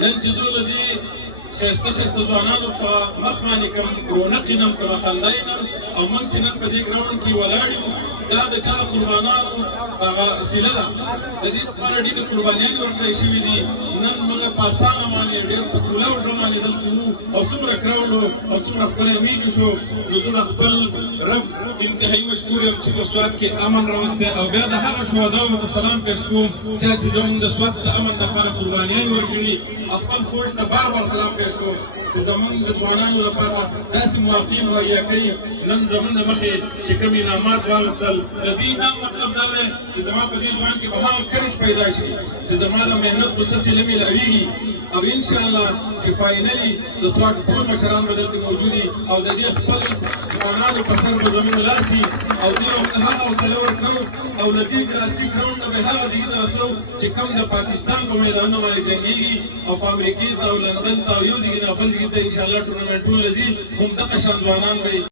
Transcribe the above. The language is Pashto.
نن چې زه له دې ښایسته ښایسته ځوانانو په مخ باندې کوم رونق ینم کومه خندا ینم او موږ چې نن په دې ګراوند کې ولاړ یو دا د چا د قربانانو هغه وسیله ده د دې لپاره ډېرې قربانیانې ورکړل شوي دي نن موږ په اسانه باندې ډېر په کولاو زړه باندې دلته وو او څومره کراوډ او څومره ښکلی میږي شو نو زه د خپل رب انتهایي مشکور یم چې په سوات کې امن راوستی او بیا د هغه شهداو ته سلام پېښ کوم چا چې زموږ د سوات د امن دپاره قربانیانې ورکړي خپل فوج ته بار بار سلام پېښ کوم چې زموږ د ځوانانو لپاره داسې مواقع مهیا کوي نن زموږ د مخې چې کوم انعامات واخیستل د دې نام مطلب دا دی چې زما په دې ځوان کې به هغه کرج پیدا شي چې زما د محنت خصوصي لمې لاړېږي او انشاءالله چې فاینلي د سوات ټول مشران به دلته موجود وي او د دې خپل ځوانانو په سر به زموږ لاسي او دې به هغه حوصله ورکوو او له دې ګراسي ګراونډ نه به هغه ځای ته رسوو چې کوم د پاکستان په میدانونو باندې جنګېږي او په امریکې ته او لندن ته او یو ځای نه بل ځای ته انشاءالله ټورنمنټونه ځي همدغه شان ځوانان به